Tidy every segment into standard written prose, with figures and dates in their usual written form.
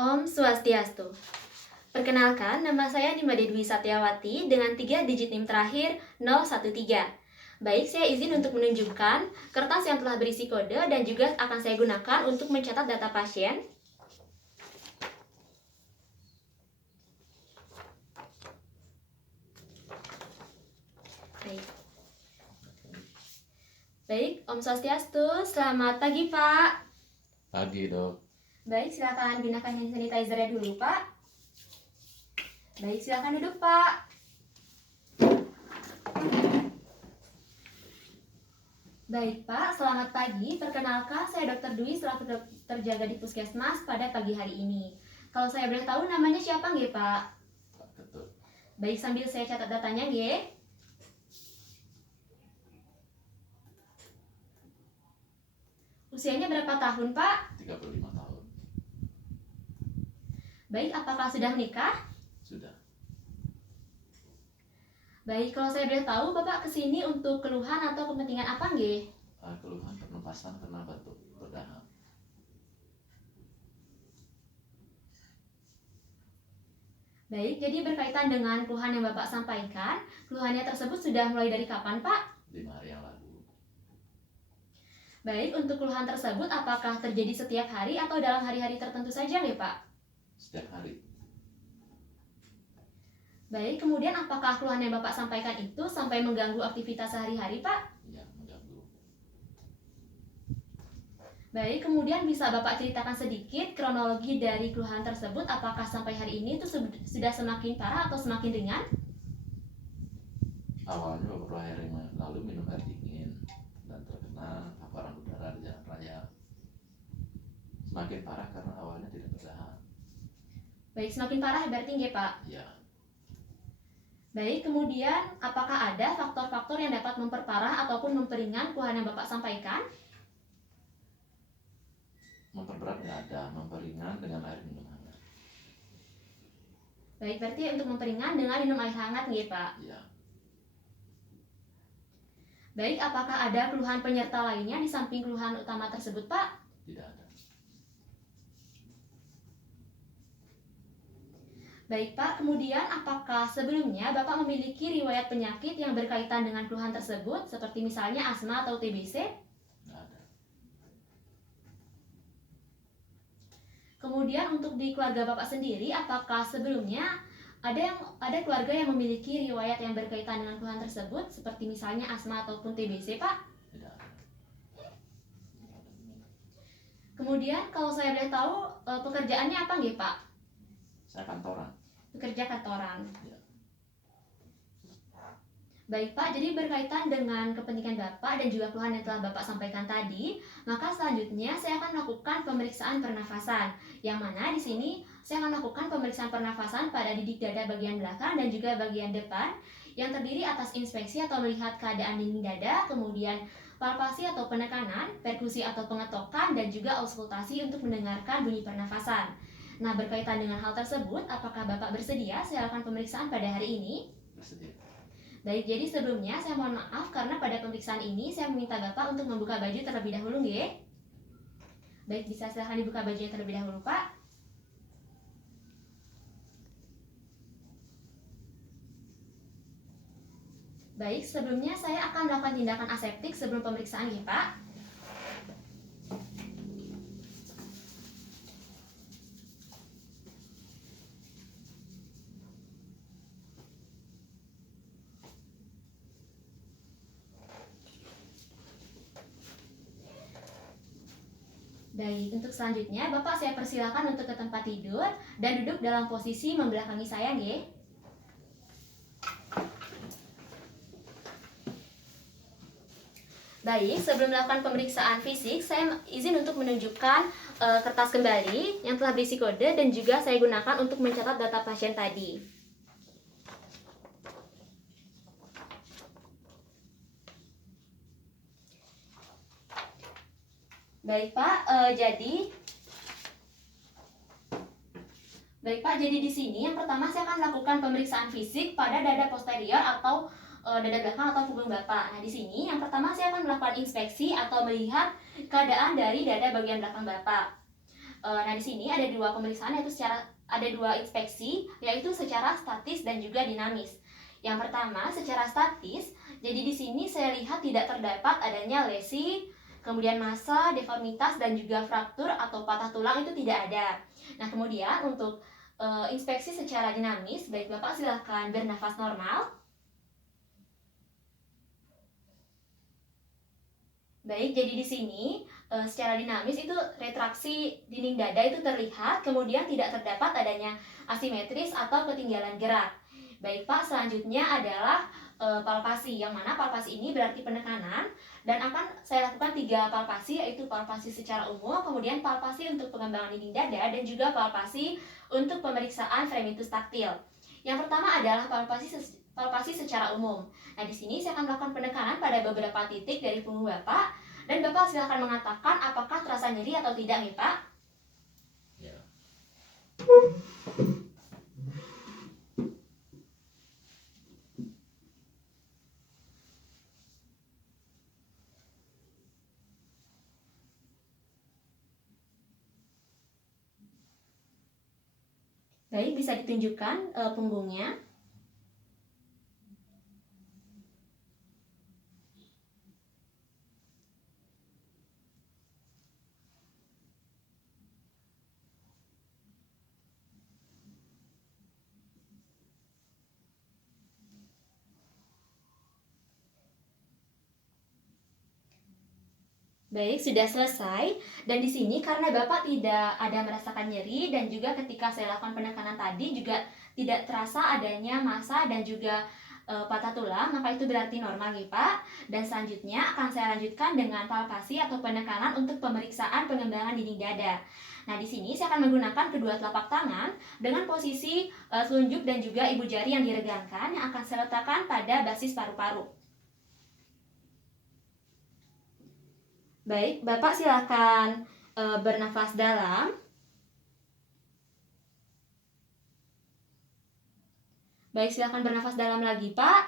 Om Swastiastu. Perkenalkan, nama saya Nimade Dwi Satyawati dengan 3 digit NIM terakhir 013. Baik, saya izin untuk menunjukkan kertas yang telah berisi kode dan juga akan saya gunakan untuk mencatat data pasien. Baik. Baik, Om Swastiastu. Selamat pagi, Pak. Pagi, Dok. Baik, silakan gunakan hand sanitizer-nya dulu, Pak. Baik, silakan duduk, Pak. Baik, Pak. Selamat pagi. Perkenalkan, saya Dr. Dwi selaku terjaga di Puskesmas pada pagi hari ini. Kalau saya boleh tahu namanya siapa, nggih, Pak? Pak Ketut. Baik, sambil saya catat datanya, nggih. Usianya berapa tahun, Pak? 35 tahun. Baik, apakah sudah menikah? Sudah. Baik, kalau saya boleh tahu, Bapak kesini untuk keluhan atau kepentingan apa, nggih? Keluhan pernapasan karena batuk berdahak. Baik, jadi berkaitan dengan keluhan yang Bapak sampaikan, keluhannya tersebut sudah mulai dari kapan, Pak? 5 hari yang lalu. Baik, untuk keluhan tersebut apakah terjadi setiap hari atau dalam hari-hari tertentu saja, nggih, Pak? Setiap hari. Baik, kemudian apakah keluhan yang Bapak sampaikan itu sampai mengganggu aktivitas sehari-hari, Pak? Ya, mengganggu. Baik, kemudian bisa Bapak ceritakan sedikit kronologi dari keluhan tersebut, apakah sampai hari ini itu sudah semakin parah atau semakin ringan? Awalnya beberapa hari yang lalu minum air dingin dan terkena paparan udara di jalan raya. Semakin parah karena awalnya tidak berdahak. Baik, semakin parah berarti nggih, Pak? Ya, Baik, kemudian apakah ada faktor-faktor yang dapat memperparah ataupun memperingan keluhan yang Bapak sampaikan? memperberat nggak ada, memperingan dengan air minum hangat. Baik, berarti untuk memperingan dengan minum air hangat nggih, Pak? Ya, Baik, apakah ada keluhan penyerta lainnya di samping keluhan utama tersebut, Pak? tidak ada. Baik, Pak. Kemudian apakah sebelumnya Bapak memiliki riwayat penyakit yang berkaitan dengan keluhan tersebut, seperti misalnya asma atau TBC? Nggak ada. Kemudian untuk di keluarga Bapak sendiri, apakah sebelumnya ada keluarga yang memiliki riwayat yang berkaitan dengan keluhan tersebut, seperti misalnya asma ataupun TBC, Pak? Tidak ada. Kemudian kalau saya boleh tahu pekerjaannya apa nggih, Pak? Saya kantoran. Bekerja kantoran. Ya. Baik, Pak, jadi berkaitan dengan kepentingan Bapak dan juga keluhan yang telah Bapak sampaikan tadi, maka selanjutnya saya akan melakukan pemeriksaan pernafasan. Yang mana di sini saya akan melakukan pemeriksaan pernafasan pada didik dada bagian belakang dan juga bagian depan yang terdiri atas inspeksi atau melihat keadaan dinding dada, kemudian palpasi atau penekanan, perkusi atau pengetokan, dan juga auskultasi untuk mendengarkan bunyi pernafasan. Nah, berkaitan dengan hal tersebut, apakah Bapak bersedia saya lakukan pemeriksaan pada hari ini? Bersedia. Baik, jadi sebelumnya saya mohon maaf karena pada pemeriksaan ini saya meminta Bapak untuk membuka baju terlebih dahulu, nggih. Baik, bisa silahkan dibuka bajunya terlebih dahulu, Pak. Baik, sebelumnya saya akan melakukan tindakan aseptik sebelum pemeriksaan, nggih, Pak. Baik, untuk selanjutnya Bapak saya persilakan untuk ke tempat tidur dan duduk dalam posisi membelakangi saya, nggih. Baik, sebelum melakukan pemeriksaan fisik, saya izin untuk menunjukkan kertas kembali yang telah berisi kode dan juga saya gunakan untuk mencatat data pasien tadi. Baik, Pak, jadi di sini yang pertama saya akan melakukan pemeriksaan fisik pada dada posterior atau dada belakang atau punggung Bapak. Nah, di sini yang pertama saya akan melakukan inspeksi atau melihat keadaan dari dada bagian belakang Bapak. Nah, di sini ada dua pemeriksaan, ada dua inspeksi, yaitu secara statis dan juga dinamis. Yang pertama, secara statis. Jadi di sini saya lihat tidak terdapat adanya lesi, kemudian massa, deformitas, dan juga fraktur atau patah tulang itu tidak ada. Nah, kemudian untuk inspeksi secara dinamis, baik Bapak silahkan bernafas normal. Baik, jadi di sini secara dinamis itu retraksi dinding dada itu terlihat, kemudian tidak terdapat adanya asimetris atau ketinggalan gerak. Baik Pak, selanjutnya adalah palpasi, yang mana palpasi ini berarti penekanan, dan akan saya lakukan 3 palpasi, yaitu palpasi secara umum, kemudian palpasi untuk pengembangan dinding dada, dan juga palpasi untuk pemeriksaan fremitus taktil. Yang pertama adalah palpasi secara umum. Nah, di sini saya akan melakukan penekanan pada beberapa titik dari punggung Bapak, dan Bapak silakan mengatakan apakah terasa nyeri atau tidak nih Pak. Ya. Baik, bisa ditunjukkan punggungnya. Baik, sudah selesai. Dan di sini karena Bapak tidak ada merasakan nyeri, dan juga ketika saya lakukan penekanan tadi juga tidak terasa adanya massa dan juga patah tulang, maka itu berarti normal nih Pak. Dan selanjutnya akan saya lanjutkan dengan palpasi atau penekanan untuk pemeriksaan pengembangan dinding dada. Nah, di sini saya akan menggunakan kedua telapak tangan dengan posisi telunjuk dan juga ibu jari yang diregangkan, yang akan saya letakkan pada basis paru-paru. Baik, Bapak silakan bernafas dalam. Baik, silakan bernafas dalam lagi, Pak.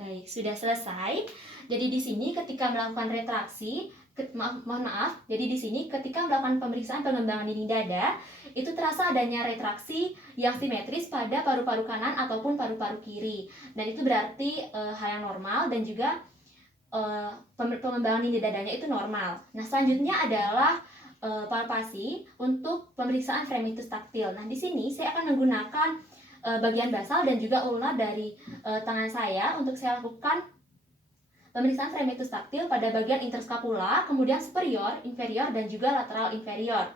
Baik, sudah selesai. Jadi di sini ketika melakukan retraksi, mohon maaf. Jadi di sini ketika melakukan pemeriksaan pengembangan dinding dada, itu terasa adanya retraksi yang simetris pada paru-paru kanan ataupun paru-paru kiri. Dan itu berarti hal yang normal, dan juga pengembangan dinding dadanya itu normal. Nah, selanjutnya adalah palpasi untuk pemeriksaan fremitus taktil. Nah, di sini saya akan menggunakan bagian basal dan juga ulnar dari tangan saya untuk saya lakukan pemeriksaan fremitus taktil pada bagian interskapula, kemudian superior, inferior, dan juga lateral inferior.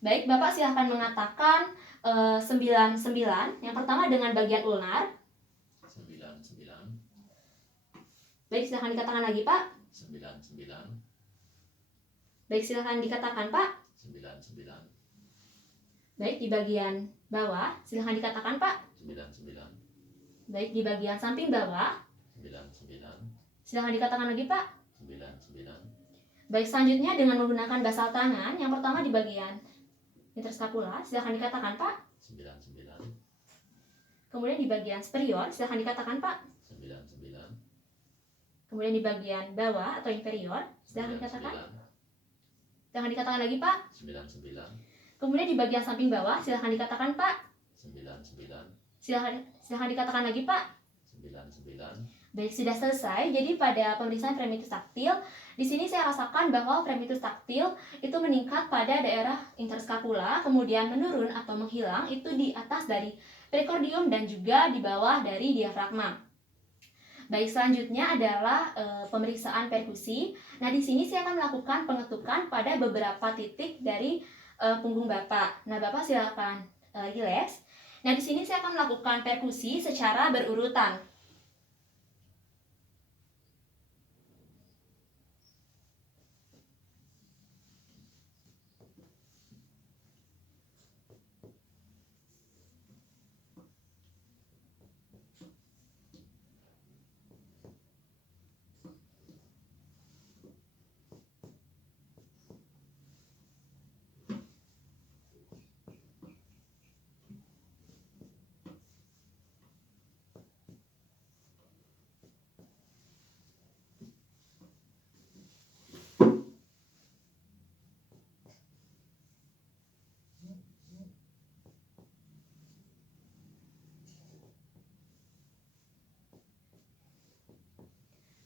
Baik, Bapak silahkan mengatakan 99. Yang pertama dengan bagian ulnar. 99. Baik, silahkan dikatakan lagi, Pak. 99. Baik, silahkan dikatakan, Pak. 99. Baik, di bagian bawah, silahkan dikatakan, Pak. 99. Baik, di bagian samping bawah, 99. silahkan dikatakan lagi, Pak. 99. Baik, selanjutnya dengan menggunakan basal tangan, yang pertama di bagian interskapula, silahkan dikatakan, Pak. 99. Kemudian di bagian superior, silahkan dikatakan, Pak. 99. Kemudian di bagian bawah atau inferior, silahkan dikatakan. Silahkan dikatakan lagi, Pak. 99. Kemudian di bagian samping bawah, silahkan dikatakan, Pak. 99. Silahkan dikatakan lagi, Pak. 99. Baik, sudah selesai. Jadi pada pemeriksaan fremitus taktil, di sini saya rasakan bahwa fremitus taktil itu meningkat pada daerah interskapula, kemudian menurun atau menghilang itu di atas dari prekordium dan juga di bawah dari diafragma. Baik, selanjutnya adalah pemeriksaan perkusi. Nah, di sini saya akan melakukan pengetukan pada beberapa titik dari punggung Bapak. Nah, Bapak silakan rileks. Nah, di sini saya akan melakukan perkusi secara berurutan.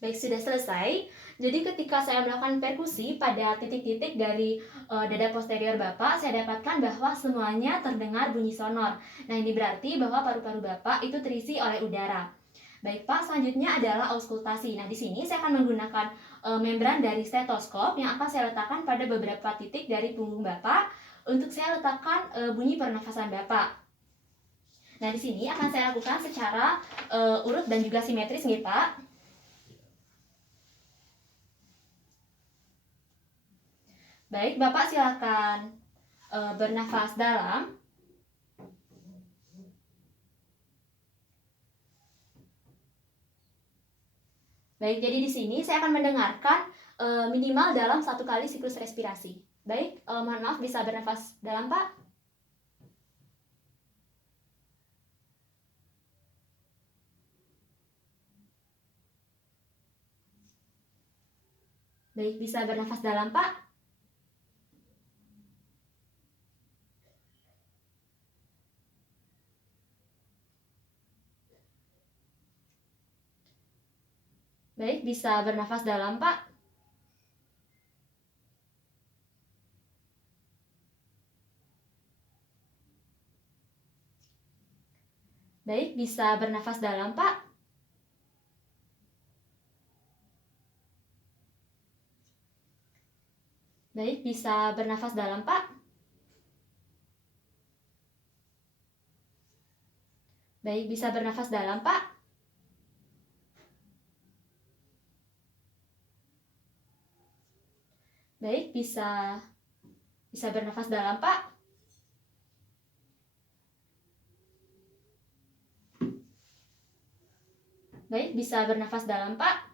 Baik, sudah selesai. Jadi ketika saya melakukan perkusi pada titik-titik dari dada posterior Bapak, saya dapatkan bahwa semuanya terdengar bunyi sonor. Nah, ini berarti bahwa paru-paru Bapak itu terisi oleh udara. Baik, Pak, selanjutnya adalah auskultasi. Nah, di sini saya akan menggunakan membran dari stetoskop yang akan saya letakkan pada beberapa titik dari punggung Bapak untuk saya letakkan bunyi pernafasan Bapak. Nah, di sini akan saya lakukan secara urut dan juga simetris, nih, Pak. Baik, Bapak silakan bernafas dalam. Baik, jadi di sini saya akan mendengarkan minimal dalam 1 kali siklus respirasi. Baik, mohon maaf bisa bernafas dalam, Pak. Baik, bisa bernafas dalam, Pak. Baik, bisa bernafas dalam, Pak. Baik, bisa bernafas dalam, Pak. Baik, bisa bernafas dalam, Pak. Baik, bisa bernafas dalam, Pak. Baik, bisa bernafas dalam, Pak. Baik, bisa bernafas dalam, Pak.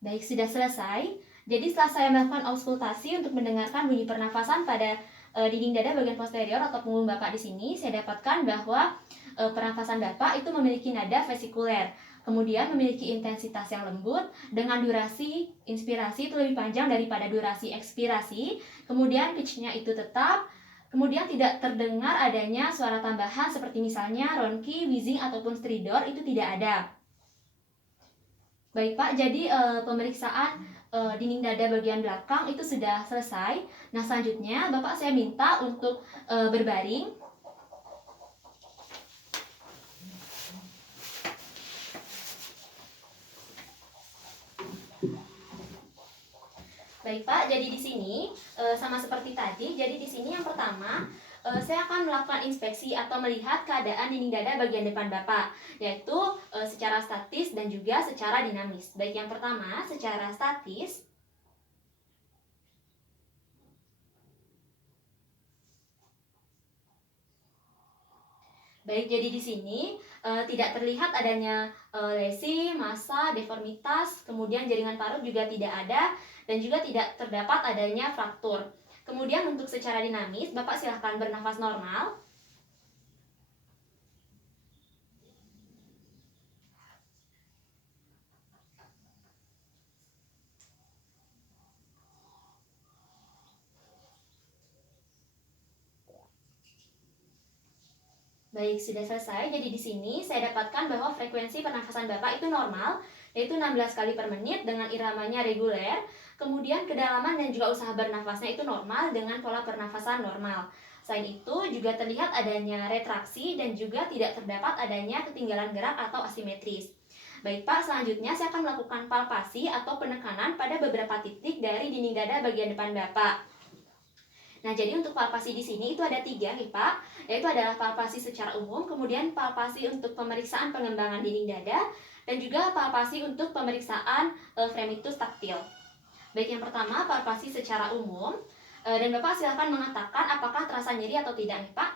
Baik, sudah selesai. Jadi setelah saya melakukan auskultasi untuk mendengarkan bunyi pernafasan pada dinding dada bagian posterior atau punggung Bapak di sini, saya dapatkan bahwa pernafasan Bapak itu memiliki nada vesikuler. Kemudian memiliki intensitas yang lembut dengan durasi inspirasi itu lebih panjang daripada durasi ekspirasi. Kemudian pitch-nya itu tetap. Kemudian tidak terdengar adanya suara tambahan seperti misalnya ronki, wheezing ataupun stridor, itu tidak ada. Baik, Pak, jadi pemeriksaan dinding dada bagian belakang itu sudah selesai. Nah, selanjutnya Bapak saya minta untuk berbaring. Baik, Pak, jadi di sini sama seperti tadi. Jadi di sini yang pertama saya akan melakukan inspeksi atau melihat keadaan dinding dada bagian depan Bapak, yaitu secara statis dan juga secara dinamis. Baik, yang pertama secara statis. Baik, jadi di sini tidak terlihat adanya lesi, massa, deformitas, kemudian jaringan parut juga tidak ada, dan juga tidak terdapat adanya fraktur. Kemudian untuk secara dinamis, Bapak silahkan bernafas normal. Baik, sudah selesai. Jadi di sini saya dapatkan bahwa frekuensi pernafasan Bapak itu normal, yaitu 16 kali per menit dengan iramanya reguler. Kemudian kedalaman dan juga usaha bernafasnya itu normal dengan pola pernafasan normal. Selain itu juga terlihat adanya retraksi dan juga tidak terdapat adanya ketinggalan gerak atau asimetris. Baik, Pak, selanjutnya saya akan melakukan palpasi atau penekanan pada beberapa titik dari dinding dada bagian depan Bapak. Nah, jadi untuk palpasi di sini itu ada 3 nih, Pak, yaitu adalah palpasi secara umum, kemudian palpasi untuk pemeriksaan pengembangan dinding dada, dan juga palpasi untuk pemeriksaan fremitus taktil. Baik, yang pertama palpasi secara umum, dan Bapak silakan mengatakan apakah terasa nyeri atau tidak nih, Pak.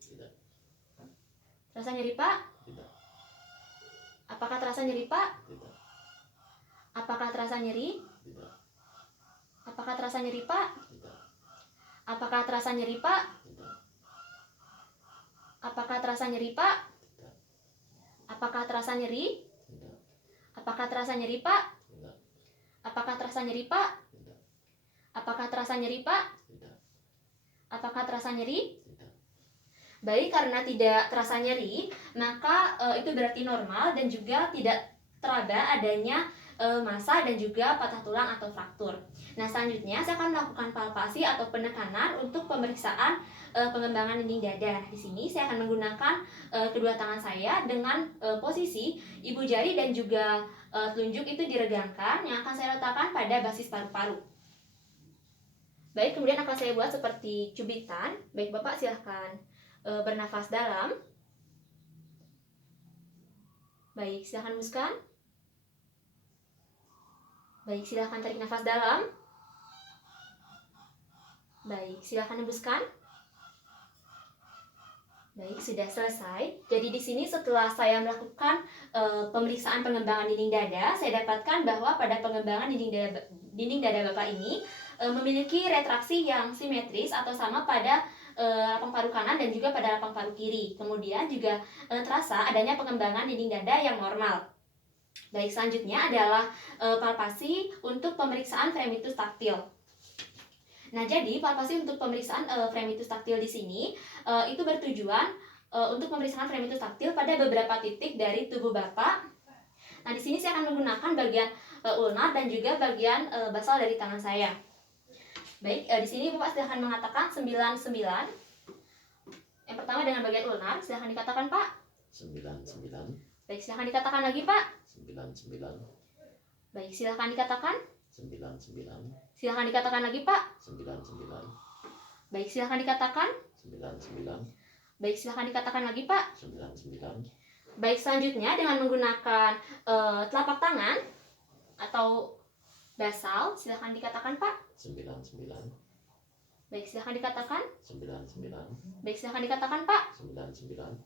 Tidak. Terasa nyeri, Pak? Tidak. Apakah terasa nyeri, Pak? Tidak. Apakah terasa nyeri? Tidak. Apakah terasa nyeri, Pak? Tidak. Apakah terasa nyeri, Pak? Tidak. Apakah terasa nyeri, Pak? Tidak. Apakah terasa nyeri? Tidak. Apakah terasa nyeri, Pak? Tidak. Apakah terasa nyeri, Pak? Tidak. Apakah terasa nyeri, Pak? Tidak. Apakah terasa nyeri? Tidak. Baik, karena tidak terasa nyeri, maka itu berarti normal dan juga tidak teraba adanya massa dan juga patah tulang atau fraktur. Nah, selanjutnya saya akan melakukan palpasi atau penekanan untuk pemeriksaan pengembangan dinding dada. Nah, di sini saya akan menggunakan kedua tangan saya dengan posisi ibu jari dan juga telunjuk itu diregangkan yang akan saya letakkan pada basis paru-paru. Baik, kemudian akan saya buat seperti cubitan. Baik, Bapak silahkan bernafas dalam. Baik, silahkan hembuskan. Baik, silahkan tarik nafas dalam. Baik, silahkan hembuskan. Baik, sudah selesai. Jadi di sini setelah saya melakukan pemeriksaan pengembangan dinding dada, saya dapatkan bahwa pada pengembangan dinding dada Bapak ini memiliki retraksi yang simetris atau sama pada lapang paru kanan dan juga pada lapang paru kiri. Kemudian juga terasa adanya pengembangan dinding dada yang normal. Baik, selanjutnya adalah palpasi untuk pemeriksaan fremitus taktil. Nah, jadi palpasi untuk pemeriksaan fremitus taktil di sini itu bertujuan untuk pemeriksaan fremitus taktil pada beberapa titik dari tubuh Bapak. Nah, di sini saya akan menggunakan bagian ulnar dan juga bagian basal dari tangan saya. Baik, di sini Bapak silahkan mengatakan 99. Yang pertama dengan bagian ulnar, silahkan dikatakan Pak. 99. Baik, silahkan dikatakan lagi Pak. 99. Baik, silahkan dikatakan. 99. Silahkan dikatakan lagi Pak. 99. Baik, silahkan dikatakan. 99. Baik, silahkan dikatakan lagi Pak. 99. Baik, selanjutnya dengan menggunakan telapak tangan atau basal, silahkan dikatakan Pak. 99. Baik, silahkan dikatakan. 99. Baik, silahkan dikatakan Pak. 99.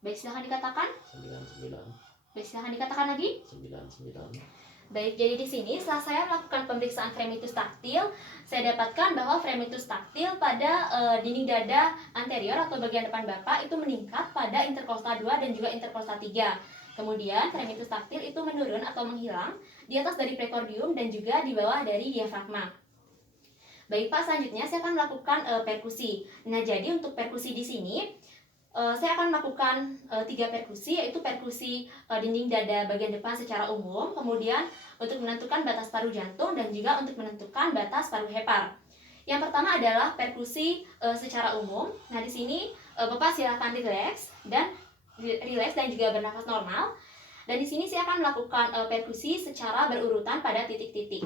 Baik, silahkan dikatakan. 99. Baik, silahkan dikatakan lagi. 99. Baik, jadi di sini setelah saya melakukan pemeriksaan fremitus taktil, saya dapatkan bahwa fremitus taktil pada dinding dada anterior atau bagian depan Bapak itu meningkat pada interkostal 2 dan juga interkostal 3. Kemudian fremitus taktil itu menurun atau menghilang di atas dari prekordium dan juga di bawah dari diafragma. Baik Pak, selanjutnya saya akan melakukan perkusi. Nah, jadi untuk perkusi di sini saya akan melakukan 3 perkusi, yaitu perkusi dinding dada bagian depan secara umum, kemudian untuk menentukan batas paru jantung dan juga untuk menentukan batas paru hepar. Yang pertama adalah perkusi secara umum. Nah, di sini Bapak silakan rileks dan juga bernafas normal. Dan di sini saya akan melakukan perkusi secara berurutan pada titik-titik.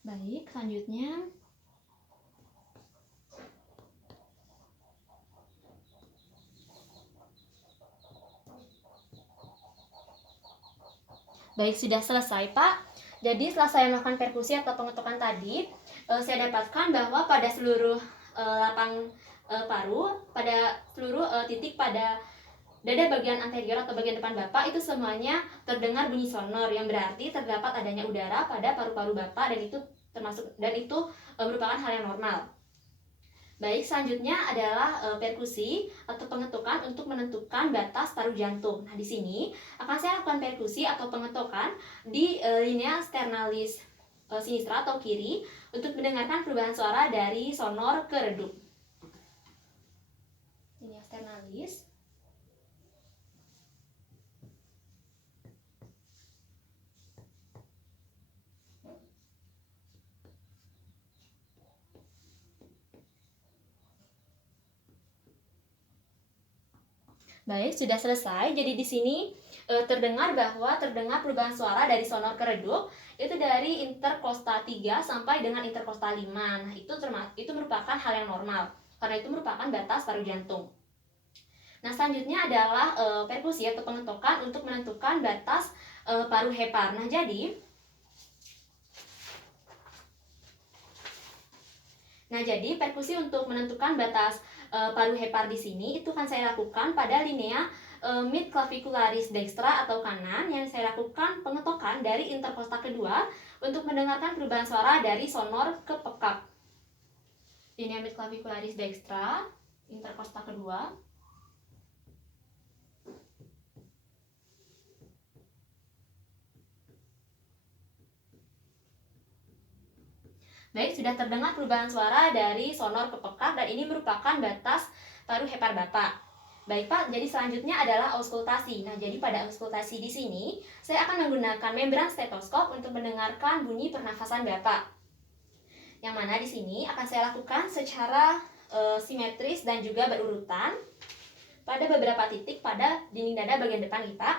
Baik, selanjutnya baik, sudah selesai Pak. Jadi setelah saya melakukan perkusi atau pengetukan tadi, saya dapatkan bahwa pada seluruh lapang paru, pada seluruh titik pada dada bagian anterior atau bagian depan Bapak itu semuanya terdengar bunyi sonor, yang berarti terdapat adanya udara pada paru-paru Bapak dan itu merupakan hal yang normal. Baik, selanjutnya adalah perkusi atau pengetukan untuk menentukan batas paru jantung. Nah, di sini akan saya lakukan perkusi atau pengetukan di linea sternalis sinistra atau kiri untuk mendengarkan perubahan suara dari sonor ke redup. Linea sternalis. Baik, sudah selesai. Jadi di sini terdengar perubahan suara dari sonor ke redup itu dari interkostal 3 sampai dengan interkostal 5. Nah, itu merupakan hal yang normal karena itu merupakan batas paru jantung. Nah, selanjutnya adalah perkusi atau pengetukan untuk menentukan batas paru hepar. Nah, jadi Nah, jadi perkusi untuk menentukan batas paru hepar di sini itu akan saya lakukan pada linea mid clavicularis dextra atau kanan, yang saya lakukan pengetokan dari interkostal kedua untuk mendengarkan perubahan suara dari sonor ke pekak. Linea mid clavicularis dextra, interkostal kedua. Baik, sudah terdengar perubahan suara dari sonor ke pekak dan ini merupakan batas paru hepar Bapak. Baik Pak, jadi selanjutnya adalah auskultasi. Nah, jadi pada auskultasi di sini saya akan menggunakan membran stetoskop untuk mendengarkan bunyi pernafasan Bapak. Yang mana di sini akan saya lakukan secara simetris dan juga berurutan pada beberapa titik pada dinding dada bagian depan nih Pak.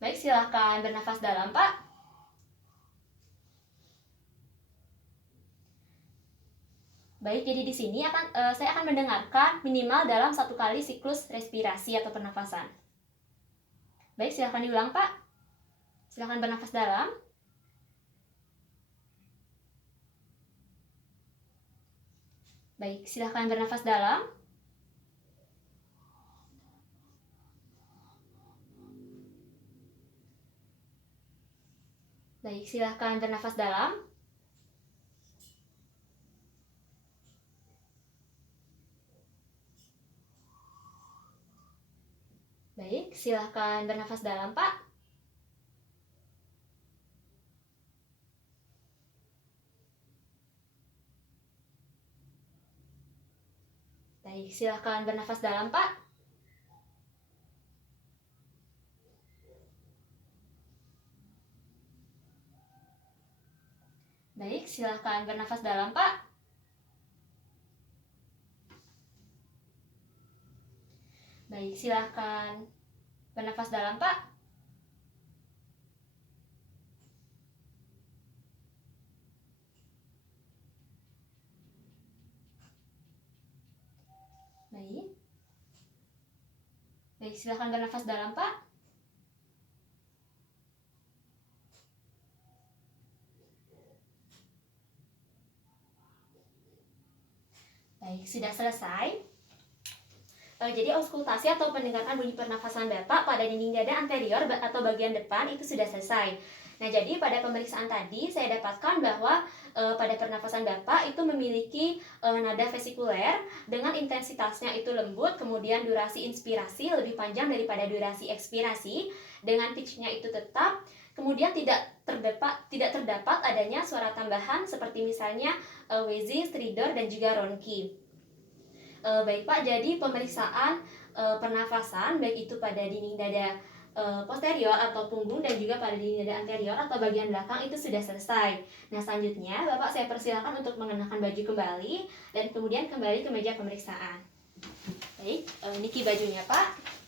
Baik, silahkan bernafas dalam Pak. Baik, jadi di sini saya akan mendengarkan minimal dalam 1 kali siklus respirasi atau pernafasan. Baik, silahkan diulang Pak. Silahkan bernafas dalam. Baik, silahkan bernafas dalam. Baik, silahkan bernafas dalam. Baik, silahkan bernafas dalam, Pak. Baik, silahkan bernafas dalam, Pak. Baik, silahkan bernafas dalam, Pak. Baik, silahkan bernafas dalam, Pak. Baik. Baik, silahkan bernafas dalam, Pak. Baik, sudah selesai. Jadi auskultasi atau pendengaran bunyi pernafasan Bapak pada dinding dada anterior atau bagian depan itu sudah selesai. Nah, jadi pada pemeriksaan tadi saya dapatkan bahwa pada pernafasan Bapak itu memiliki nada vesikuler dengan intensitasnya itu lembut, kemudian durasi inspirasi lebih panjang daripada durasi ekspirasi, dengan pitch-nya itu tetap, kemudian tidak terdapat adanya suara tambahan seperti misalnya wheezing, stridor, dan juga ronki. Baik Pak, jadi pemeriksaan pernafasan baik itu pada dinding dada posterior atau punggung dan juga pada dinding dada anterior atau bagian belakang itu sudah selesai. Nah, selanjutnya Bapak saya persilakan untuk mengenakan baju kembali dan kemudian kembali ke meja pemeriksaan. Baik, niki bajunya Pak.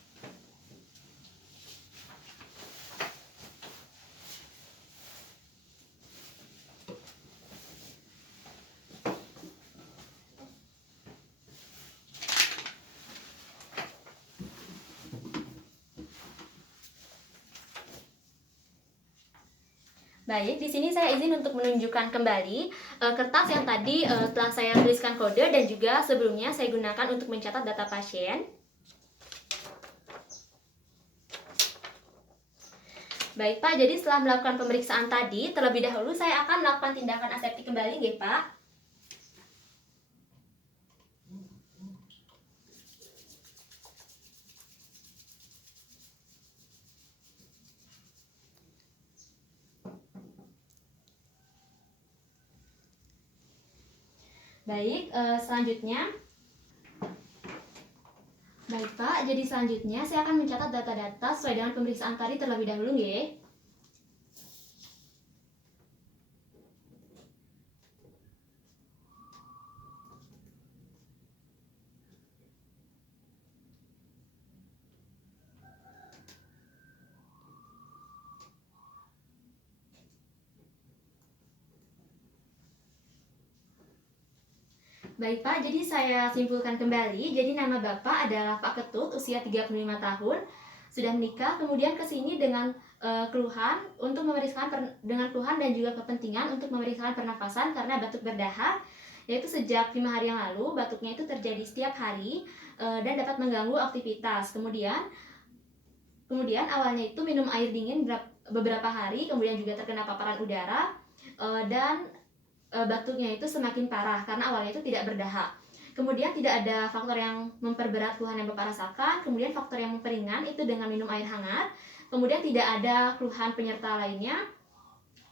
Baik, di sini saya izin untuk menunjukkan kembali kertas yang tadi telah saya tuliskan kode dan juga sebelumnya saya gunakan untuk mencatat data pasien. Baik Pak, jadi setelah melakukan pemeriksaan tadi, terlebih dahulu saya akan melakukan tindakan aseptik kembali, nggih Pak. Baik, selanjutnya. Baik Pak, jadi selanjutnya saya akan mencatat data-data sesuai dengan pemeriksaan tadi terlebih dahulu, nggih. Baik Pak, jadi saya simpulkan kembali. Jadi nama Bapak adalah Pak Ketut, usia 35 tahun. sudah menikah, kemudian ke sini dengan keluhan untuk dengan keluhan dan juga kepentingan untuk memeriksakan pernafasan karena batuk berdahak, yaitu sejak 5 hari yang lalu batuknya itu terjadi setiap hari dan dapat mengganggu aktivitas. Kemudian awalnya itu minum air dingin beberapa hari, kemudian juga terkena paparan udara dan batuknya itu semakin parah karena awalnya itu tidak berdahak. Kemudian tidak ada faktor yang memperberat keluhan yang Bapak rasakan. Kemudian faktor yang memperingan itu dengan minum air hangat. Kemudian tidak ada keluhan penyerta lainnya.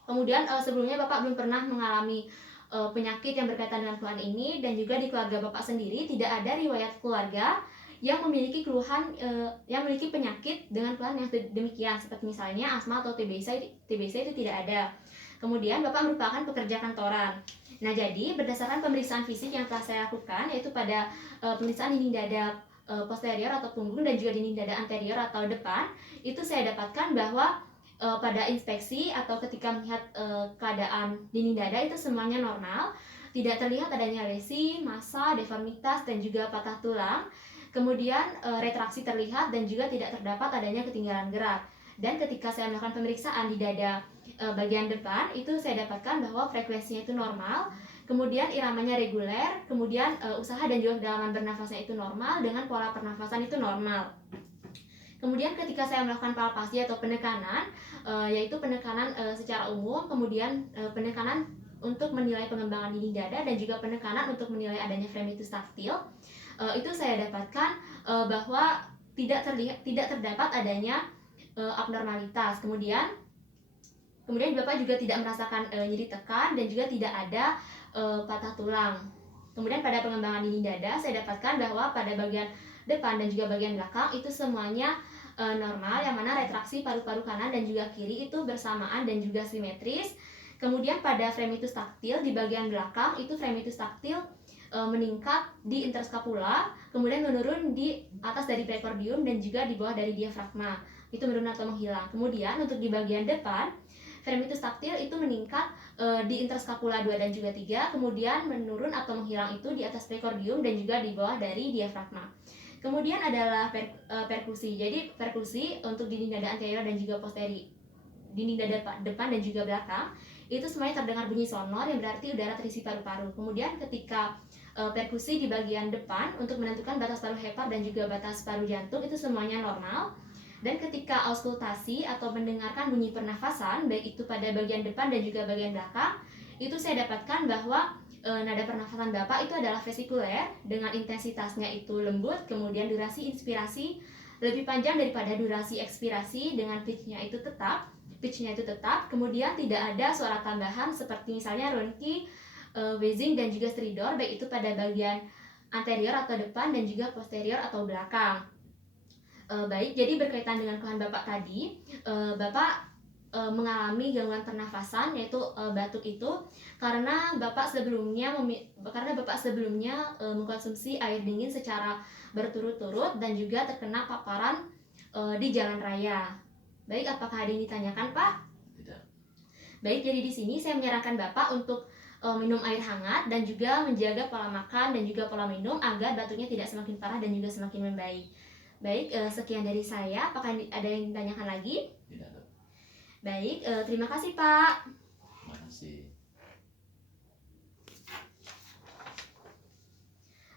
Kemudian sebelumnya Bapak belum pernah mengalami penyakit yang berkaitan dengan keluhan ini, dan juga di keluarga Bapak sendiri tidak ada riwayat keluarga yang memiliki keluhan yang memiliki penyakit dengan keluhan yang demikian, seperti misalnya asma atau TBC itu tidak ada. Kemudian Bapak merupakan pekerja kantoran. Nah, jadi berdasarkan pemeriksaan fisik yang telah saya lakukan, yaitu pada pemeriksaan dinding dada posterior atau punggung dan juga dinding dada anterior atau depan, itu saya dapatkan bahwa pada inspeksi atau ketika melihat keadaan dinding dada itu semuanya normal, tidak terlihat adanya lesi, massa, deformitas, dan juga patah tulang. Kemudian retraksi terlihat dan juga tidak terdapat adanya ketinggalan gerak. Dan ketika saya melakukan pemeriksaan di dada bagian depan, itu saya dapatkan bahwa frekuensinya itu normal, kemudian iramanya reguler, kemudian usaha dan juga kedalaman bernafasnya itu normal, dengan pola pernafasan itu normal. Kemudian ketika saya melakukan palpasi atau penekanan, yaitu penekanan secara umum, kemudian penekanan untuk menilai pengembangan dinding dada, dan juga penekanan untuk menilai adanya fremitus taktil, itu saya dapatkan bahwa tidak terdapat adanya abnormalitas. Kemudian Bapak juga tidak merasakan nyeri tekan dan juga tidak ada patah tulang. Kemudian pada pengembangan dinding dada saya dapatkan bahwa pada bagian depan dan juga bagian belakang itu semuanya normal, yang mana retraksi paru-paru kanan dan juga kiri itu bersamaan dan juga simetris. Kemudian pada fremitus taktil di bagian belakang itu fremitus taktil meningkat di interskapula, kemudian menurun di atas dari prekordium dan juga di bawah dari diafragma, itu menurun atau menghilang. Kemudian untuk di bagian depan fremitus taktil itu meningkat di interskapula 2 dan juga 3, kemudian menurun atau menghilang itu di atas prekordium dan juga di bawah dari diafragma. Kemudian adalah perkusi. Jadi perkusi untuk dinding dada anterior dan juga posterior, dinding dada depan dan juga belakang, itu semuanya terdengar bunyi sonor yang berarti udara terisi paru-paru. Kemudian ketika perkusi di bagian depan untuk menentukan batas paru hepar dan juga batas paru jantung itu semuanya normal. Dan ketika auskultasi atau mendengarkan bunyi pernafasan, baik itu pada bagian depan dan juga bagian belakang, itu saya dapatkan bahwa nada pernafasan Bapak itu adalah vesikuler dengan intensitasnya itu lembut, kemudian durasi inspirasi lebih panjang daripada durasi ekspirasi, dengan pitchnya itu tetap, kemudian tidak ada suara tambahan seperti misalnya ronki, wheezing dan juga stridor, baik itu pada bagian anterior atau depan dan juga posterior atau belakang. Baik, jadi berkaitan dengan keluhan Bapak tadi, Bapak mengalami gangguan pernafasan yaitu batuk itu karena Bapak sebelumnya mengkonsumsi air dingin secara berturut-turut dan juga terkena paparan di jalan raya. Baik, apakah ada yang ditanyakan, Pak? Tidak. Baik, jadi di sini saya menyarankan Bapak untuk minum air hangat dan juga menjaga pola makan dan juga pola minum agar batuknya tidak semakin parah dan juga semakin membaik. Baik, sekian dari saya. Apakah ada yang ditanyakan lagi? Tidak ada. Baik, terima kasih Pak. Terima kasih.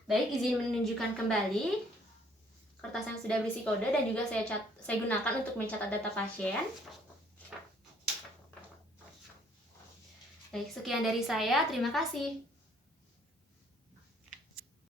Baik, izin menunjukkan kembali kertas yang sudah berisi kode dan juga saya gunakan untuk mencatat data pasien. Baik, sekian dari saya. Terima kasih.